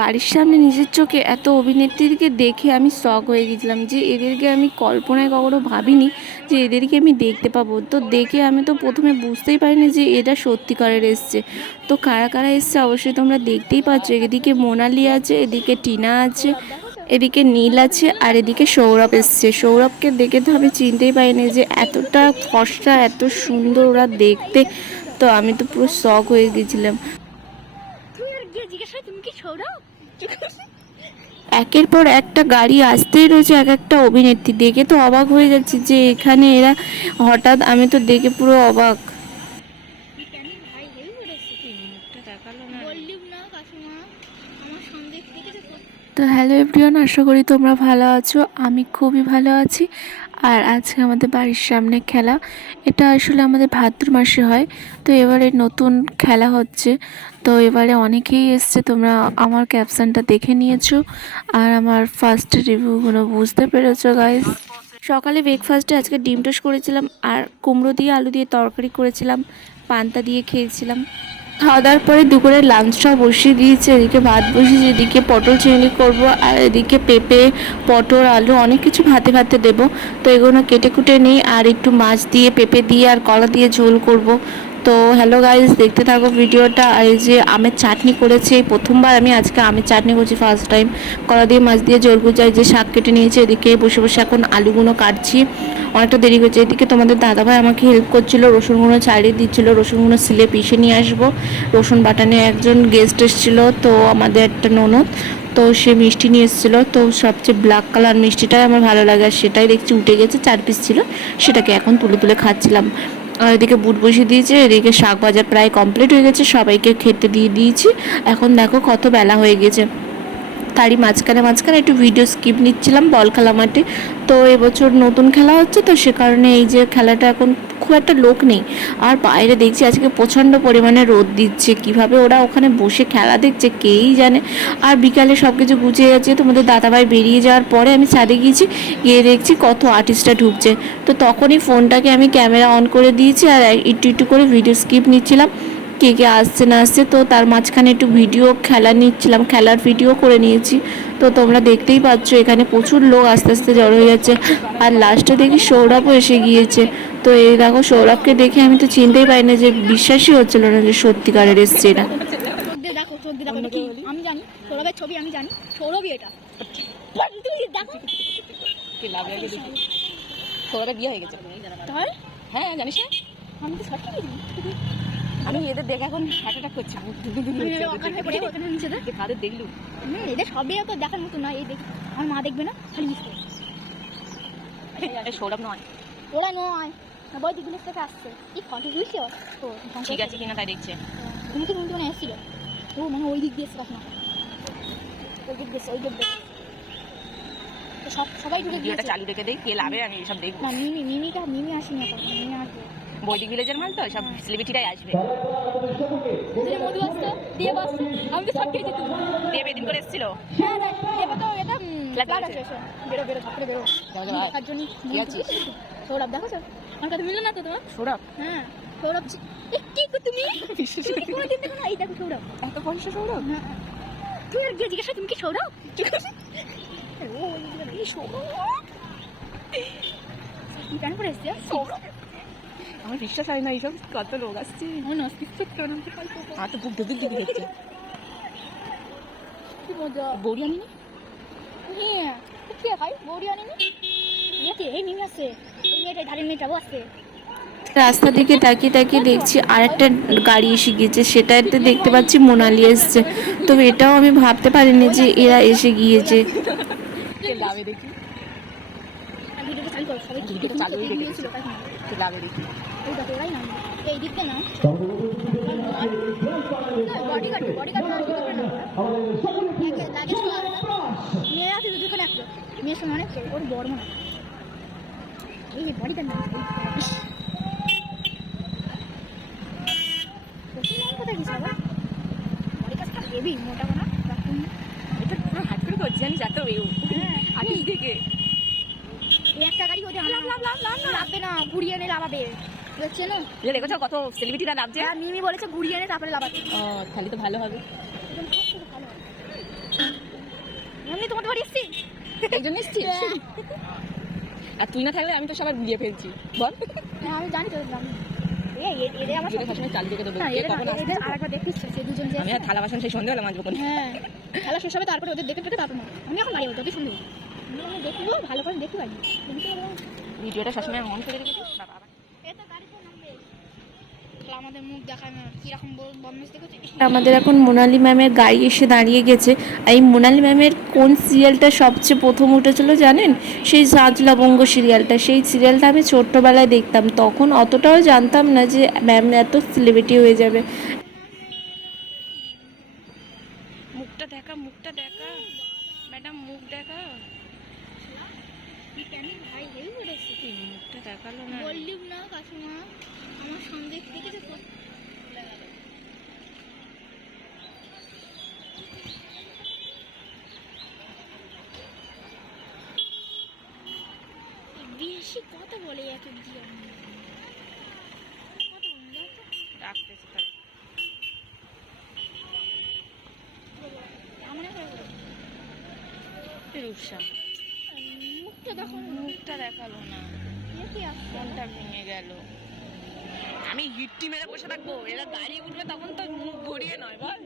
বাড়ির সামনে নিজের চোখে এত অভিনেত্রীকে দেখে আমি শখ হয়ে গেছিলাম যে এদেরকে আমি কল্পনায় কখনো ভাবিনি যে এদেরকে আমি দেখতে পাবো। তো দেখে আমি তো প্রথমে বুঝতেই পারিনি যে এটা সত্যিকারের এসছে। তো কারা কারা এসছে অবশ্যই তোমরা দেখতেই পাচ্ছ। এদিকে মোনালি আছে, এদিকে টিনা আছে, এদিকে নীল আছে আর এদিকে সৌরভ এসছে। সৌরভকে দেখে তো আমি চিনতেই পারিনি যে এতটা ফর্সা, এত সুন্দর ওরা দেখতে। তো আমি তো পুরো শখ হয়ে গেছিলাম। জিজ্ঞেস তুমি কি সৌরভ? একের পর একটা গাড়ি আসতেই রয়েছে, এক একটা অভিনেত্রী। দেখে তো অবাক হয়ে যাচ্ছে যে এখানে এরা হঠাৎ, আমি তো দেখে পুরো অবাক। তো হ্যালো এভরিওয়ান, আশা করি তোমরা ভালো আছো। আমি খুবই ভালো আছি। আর আজকে আমাদের বাড়ির সামনে খেলা। এটা আসলে আমাদের ভাদ্র মাসে হয়। তো এবারে নতুন খেলা হচ্ছে। তো এবারে অনেকেই এসছে, তোমরা আমার ক্যাপশনটা দেখে নিয়েছো। আর আমার ফার্স্ট রিভিউগুলো বুঝতে পেরেছ গাইস সকালে ব্রেকফাস্টে আজকে ডিম টোস্ট করেছিলাম। আর কুমড়ো দিয়ে, আলু দিয়ে তরকারি করেছিলাম। পান্তা দিয়ে খেয়েছিলাম। খাওয়া দাওয়ার পরে দুপুরে লাঞ্চটাও বসিয়ে দিয়েছে। এদিকে ভাত বসিয়েছি, এদিকে পটল চিংড়ি করব, আর এদিকে পেঁপে, পটল, আলু অনেক কিছু ভাতে ভাতে দেবো। তো এগুলো কেটে কুটে নিই, আর একটু মাছ দিয়ে পেঁপে দিয়ে আর কলা দিয়ে ঝোল করব। তো হ্যালো গাইজ দেখতে থাকো ভিডিওটা এই যে আমের চাটনি করেছি প্রথমবার আমি আজকে আমের চাটনি করছি ফার্স্ট টাইম কলা দিয়ে, মাছ দিয়ে জোর গুজাই যে শাক কেটে নিয়েছি, এদিকে বসে বসে এখন আলুগুলো কাটছি। অনেকটা দেরি হচ্ছে এদিকে তোমাদের দাদাভাই আমাকে হেল্প করছিল, রসুনগুলো ছাড়িয়ে দিচ্ছিল, রসুনগুলো সিলে পিষে নিয়ে আসব। রসুন বাটানে একজন গেস্ট এসেছিল, তো আমাদের একটা ননদ, তো সে মিষ্টি নিয়ে এসেছিল। তো সবচেয়ে ব্ল্যাক কালার মিষ্টিটাই আমার ভালো লাগে, আর সেটাই দেখছি উঠে গেছে, চার পিস ছিল, সেটাকে এখন তুলে তুলে খাচ্ছিলাম। আর এদিকে বুট বসিয়ে দিয়েছে, এদিকে শাক ভাজা প্রায় কমপ্লিট হয়ে গেছে, সবাইকে খেতে দিয়ে দিয়েছি। এখন দেখো কত বেলা হয়ে গেছে। তারই মাঝখানে মাঝখানে একটু ভিডিও স্কিপ নিচ্ছিলাম বল খেলা মাঠে। তো এবছর নতুন খেলা হচ্ছে, তো সে কারণে এই যে খেলাটা এখন খুব একটা লোক নেই। আর বাইরে দেখছি আজকে প্রচণ্ড পরিমাণে রোদ দিচ্ছে। কীভাবে ওরা ওখানে বসে খেলা দেখছে, কেই জানে। আর বিকালে সব কিছু গুছিয়ে গেছে, তোমাদের দাদাভাই বেরিয়ে যাওয়ার পরে আমি ছাদে গিয়েছি, গিয়ে দেখছি কত আর্টিস্টরা ঢুকছে। তো তখনই ফোনটাকে আমি ক্যামেরা অন করে দিয়েছি আর একটু একটু করে ভিডিও স্কিপ নিচ্ছিলাম। কে কে আসছে না আসছে তো তার মাঝখানে একটু ভিডিও খেলা নিচ্ছিলাম খেলার ভিডিও করে নিয়েছি। তো তোমরা দেখতেই পাচ্ছ এখানে প্রচুর লোক আস্তে আস্তে জড়ো হয়ে যাচ্ছে। আর লাস্টে দেখি সৌরভও এসে গিয়েছে। তো এই দেখো সৌরভকে দেখে আমি তো চিনতেই পারি না যে বিশ্বাসই হচ্ছিল না যে সত্যিকারের এসছে দেখো এটা কি আমি জানি সৌরভের ছবি আমি জানি সৌরভই এটা। তুমি দেখো। কি লাভ লাগে দেখি। সৌরভের বিয়ে হয়ে গেছে। হ্যাঁ জানিস না? আমি তো সঠিক আমি এদের দেখে এখন হার্ট অ্যাটাক করছি। কাদের দেখলু। এদের সবই তো দেখার মতো না এই দেখ। আমার মা দেখবে না খালি মিস করে। সৌরভ নয়। ওরা নয় বই দিগুলো থেকে আসছে। কি ফটো বুঝছ তো ঠিক আছে কিনা তাই দেখছে। তুমি তো মনে মনে এসেছিল। ও মানে ওই দিক দিয়ে এসে না ওই দিক দিয়ে ওই দিক দিয়ে সব সবাই ঢুকে ভিডিওটা চালু রেখে দেই কে লাভে আমি সব দেখব। না মিমি মিমিটা মিমি আসেনি এখন মিমি আসবে। বৈদিক ভিলেজের মাল তো সব সেলিব্রিটিরাই আসবে। মধু আসতো দিয়ে বসছে আমি তো সব খেয়েছি তুমি দেব করে এসেছিল? হ্যাঁ তো এটা। বেরো বেরো বেরো। দেখার জন্য? সৌরভ দেখো তো আমার কথা মিললো না তো তোমার? সৌরভ। হ্যাঁ সৌরভ কি তুমি? তুমি কোনোদিন দেখো না? এই দেখো সৌরভ। এত পয়সা সৌরভ? হ্যাঁ। তুমি আর গিয়ে জিজ্ঞাসা তুমি কি সৌরভ? কি প্যান করে এসছে? সৌরভ? আমার বিশ্বাস হয় না এইসব কত লোক আসছে। আমার আর তো বুক ঢুকির দিকে দেখছে। কি মজা। বৌরি আনি হ্যাঁ কে ভাই বৌরি আনিনি? এই মিমি আসছে এই মেয়েটা ধারের মেয়েটাও রাস্তা দিকে তাকিয়ে তাকিয়ে দেখছি আরেকটা গাড়ি এসে গিয়েছে সেটাতে দেখতে পাচ্ছি মোনালি এসছে। তো এটাও আমি ভাবতে পারিনি যে এরা এসে গিয়েছে। দেখি? ওরাই এই না বডি গার্ড বডি গার্ড আছে একটা মেয়ের সঙ্গে অনেক ওর বড় মনে এই নাম কোথায় গেছে আবার বডি হেভি মোটা মোটা এটা পুরো হাত করে করছি এও হ্যাঁ আগে দেখে একটা গাড়ি ওদের লাভ লাভ লাভ লাভ লাভবে না ঘুরিয়ে এনে লাভাবে দেখছে না? যে দেখেছ কত সেলিব্রিটিরা নামছে আর মিমি বলেছে ঘুরিয়ে এনে তারপরে লাভাতে ও তাহলে তো ভালো হবে। সব থেকে ভালো হয়। এই জন্য এসছিস আর তুই না থাকলে আমি তো সবার গুলিয়ে ফেলছি। বল। হ্যাঁ, আমি জানি তো জানি এই এ- এদের আমার যেটা সবসময় চারিদিকে দেবো না, কে এদের কখন আসবে এদের আরেকবার দেখিস তো, সে দুজন যে আমি আর থালা বাসন সেই সন্ধ্যাবেলা হ্যাঁ খেলা শেষ হবে তারপরে ওদের দেখে পেতে তারপর আমি এখন বাড়ি দেখব ভালো করে দেখি বাড়ি ভিডিওটা সবসময় অন করে রেখেছি বাবা আবার এটা গাড়ি তো নামবে শালা আমাদের এখন মোনালি ম্যামের গাড়ি এসে দাঁড়িয়ে গেছে। আর এই মোনালি ম্যামের কোন সিরিয়ালটা সবচেয়ে প্রথম উঠেছিল জানেন? সেই সাজ লবঙ্গ সিরিয়ালটা। সেই সিরিয়ালটা আমি ছোট্টবেলায় দেখতাম। তখন অতটাও জানতাম না যে ম্যাম এত সেলিব্রিটি হয়ে যাবে। মুখটা দেখা মুখটা দেখা। ম্যাডাম মুখ দেখা। কেন ভাই হেই পড়েছে কি মুখটা দেখাল না বললিম না কাকিমা আমার দেখেছে তো বেশি কথা এক। ডাকতেছে তারা বলো। রূপসা মুখটা মুখটা দেখাল না। মনটা ভেঙে গেল। আমি হিটটি মেরে বসে থাকব এরা গাড়ি উঠবে তখন তো মুখ ঘুরিয়ে নয় বল।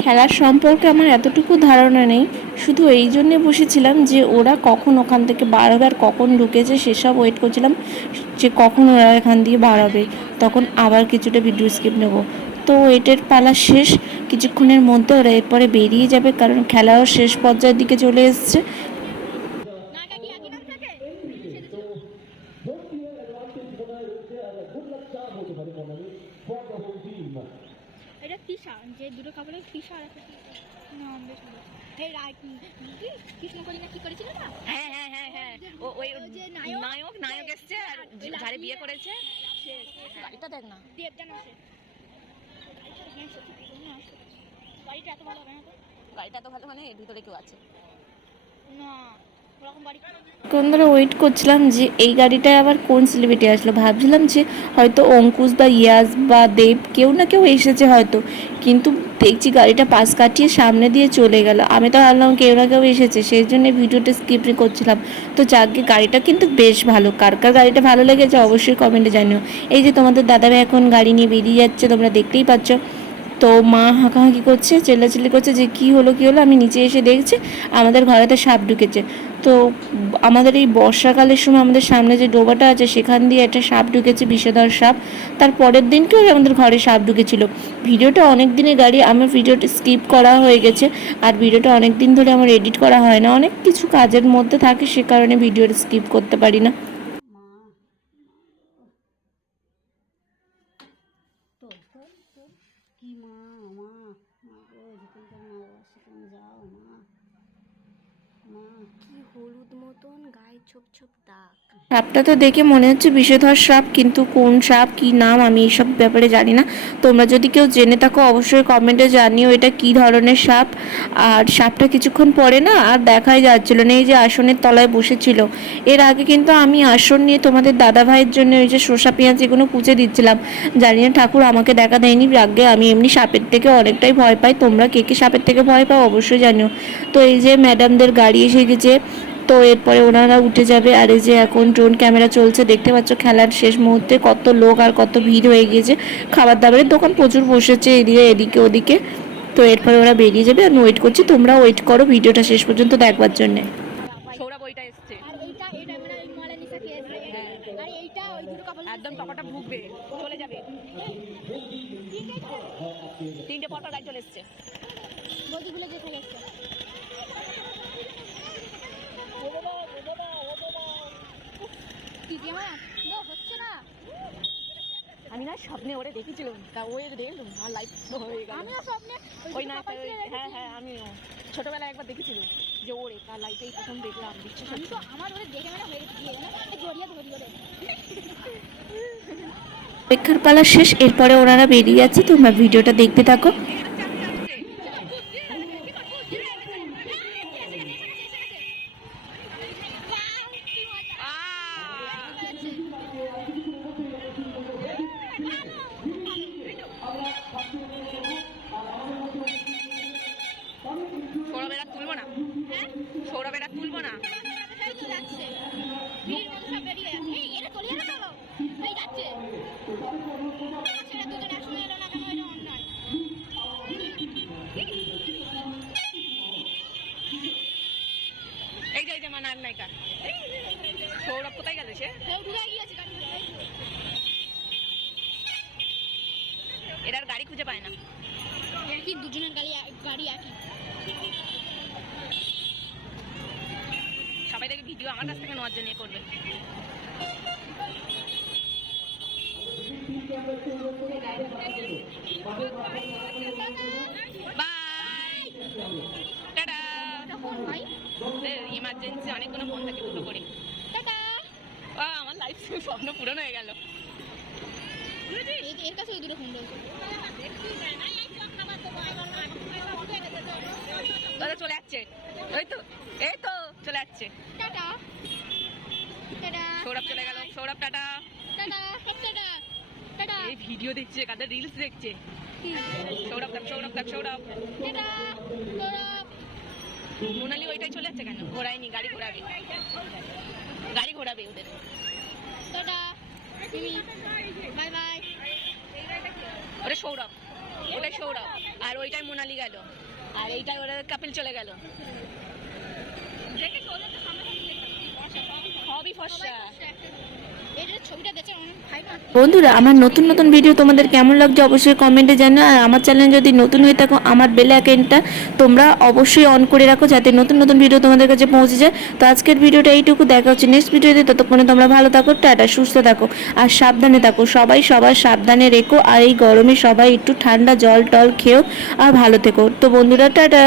খেলার সম্পর্কে আমার এতটুকু ধারণা নেই শুধু এই জন্যে বসেছিলাম যে ওরা কখন ওখান থেকে বার হবে আর কখন ঢুকেছে সেসব ওয়েট করছিলাম যে কখন ওরা এখান দিয়ে বার হবে। তখন আবার কিছুটা ভিডিও স্কিপ নেব। তো এটের পালা শেষ। কিছুক্ষণের মধ্যে ওরা এরপরে বেরিয়ে যাবে কারণ খেলাও শেষ পর্যায়ের দিকে চলে এসছে। এটা যে দুটো আর একটা বেশ হ্যাঁ হ্যাঁ হ্যাঁ নায়ক, নায়ক এসছে আর যারে বিয়ে করেছে। গাড়িটা দেখ না। দেবজান আছে সত্যি, সত্যি। বাড়িটা এত ভালো হবে না তো? গাড়িটা তো ভালো মানে এর ভিতরে কেউ আছে? না কোন ধরে ওয়েট করছিলাম যে এই গাড়িটায় আবার কোন সেলিব্রিটি আসলো? ভাবছিলাম যে হয়তো অঙ্কুশ বা ইয়াস বা দেব কেউ না কেউ এসেছে হয়তো। কিন্তু দেখছি গাড়িটা পাশ কাটিয়ে সামনে দিয়ে চলে গেল। আমি তো ভাবলাম কেউ না কেউ এসেছে সেই জন্য ভিডিওটা স্কিপ করছিলাম। তো যাকে গাড়িটা কিন্তু বেশ ভালো কার কার গাড়িটা ভালো লেগেছে অবশ্যই কমেন্টে জানিও। এই যে তোমাদের দাদাভাই এখন গাড়ি নিয়ে বেরিয়ে যাচ্ছে তোমরা দেখতেই পাচ্ছ। তো মা হাঁকাহাঁকি করছে, চেল্লাচিল্লি করছে যে কি হলো কি হলো, আমি নিচে এসে দেখছি আমাদের ঘরেতে সাপ ঢুকেছে। তো আমাদের এই বর্ষাকালের সময় আমাদের সামনে যে ডোবাটা আছে, সেখান দিয়ে একটা সাপ ঢুকেছে, বিষধর সাপ। তার পরের দিনকেও আমাদের ঘরে সাপ ঢুকেছিল। ভিডিওটা অনেক দিনের গাড়ি আমার ভিডিওটা স্কিপ করা হয়ে গেছে। আর ভিডিওটা অনেক দিন ধরে আমার এডিট করা হয় না। অনেক কিছু কাজের মধ্যে থাকে, সে কারণে ভিডিওটা স্কিপ করতে পারি না তোর তোর তোর কি মা মা মা গো যেখানকার মা বাবা সেখানে যাও মা মা সাপটা তো দেখে মনে হচ্ছে বিষধর সাপ, কিন্তু কোন সাপ, কি নাম, আমি এইসব ব্যাপারে জানি না। তোমরা যদি কেউ জেনে থাকো, অবশ্যই কমেন্টে জানিও এটা কি ধরনের সাপ। আর সাপটা কিছুক্ষণ পরে না আর দেখাই যাচ্ছিল না, এই যে আসনের তলায় বসেছিল। এর আগে কিন্তু আমি আসন নিয়ে তোমাদের দাদা ভাইয়ের জন্য ওই যে শসা পেঁয়াজ এগুলো কুচে দিচ্ছিলাম। জানি না ঠাকুর আমাকে দেখা দেয়নি আগে আমি এমনি সাপের থেকে অনেকটাই ভয় পাই। তোমরা কে কে সাপের থেকে ভয় পাও অবশ্যই জানিও। তো এই যে ম্যাডামদের গাড়ি এসে গেছে তো এরপরে ওনারা উঠে যাবে আর এই যে এখন ড্রোন ক্যামেরা চলছে দেখতে পাচ্ছ খেলার শেষ মুহূর্তে কত লোক আর কত ভিড় হয়ে গিয়েছে খাবার দাবারের দোকান প্রচুর বসেছে এদিকে এদিকে ওদিকে তো এরপরে ওরা বেরিয়ে যাবে আমি ওয়েট করছি তোমরা ওয়েট করো ভিডিওটা শেষ পর্যন্ত দেখবার জন্যে সৌরভ ওইটা এসছে মানে একদম ভুগবে চলে যাবে তিনটে পরপর গাড়ি চলে এসছে বদিগুলো আমি না স্বপ্নে ওরে দেখেছিলাম। তা ওই দেখলাম আর লাইফ হয়ে গেল। আমিও স্বপ্নে ওই না হ্যাঁ হ্যাঁ আমিও। ছোটবেলায় একবার দেখেছিলাম যে ওরে তার লাইফেই প্রথম দেখলাম বিশ্বাস আমি তো আমার ওরে দেখে মানে হয়ে গেছে জড়িয়ে ধরি ওরে অপেক্ষার পালা শেষ এরপরে ওনারা বেরিয়ে যাচ্ছে তোমরা ভিডিওটা দেখতে থাকো। গাড়ি একই সবাই দেখে ভিডিও আমার কাছ থেকে নেওয়ার জন্য করবে। ইমার্জেন্সি অনেকগুলো ফোন থাকে দুটো করে। আমার লাইফ স্বপ্ন পূরণ হয়ে গেল। এর- কাছে দুটো ফোন রয়েছে। দাদা চলে যাচ্ছে ওই তো এই তো চলে যাচ্ছে সৌরভ চলে গেল। সৌরভ টাটা। এই ভিডিও দেখছে কাদের রিলস দেখছে। সৌরভ দেখ সৌরভ দেখ সৌরভ। মোনালি ওইটাই চলে যাচ্ছে কেন? ঘোরায়নি গাড়ি ঘোরাবে। গাড়ি ঘোরাবে ওদের। টাটা। তুমি বাই বাই। ওটা সৌরভ। ওটাই সৌরভ। আর ওইটাই মোনালি গেল। আর এইটাই ওরা কাপিল চলে গেল। সবই ফর্সা বন্ধুরা, আমার নতুন নতুন ভিডিও তোমাদের কেমন লাগছে অবশ্যই কমেন্টে জানাও, আর আমার চ্যানেল যদি নতুন হয়ে থাকো, আমার বেল আইকনটা তোমরা অবশ্যই অন করে রাখো যাতে নতুন নতুন ভিডিও তোমাদের কাছে পৌঁছে যায়। তো আজকের ভিডিওটা এইটুকু, দেখা হচ্ছে নেক্সট ভিডিওতে ততক্ষণে তোমরা ভালো থাকো, টাটা, সুস্থ থাকো, আর সাবধানে থাকো, সবাই সবার সাবধানে রেখো, আর এই গরমে সবাই একটু ঠান্ডা জল টল খেও, আর ভালো থেকো। তো বন্ধুরা, টাটা।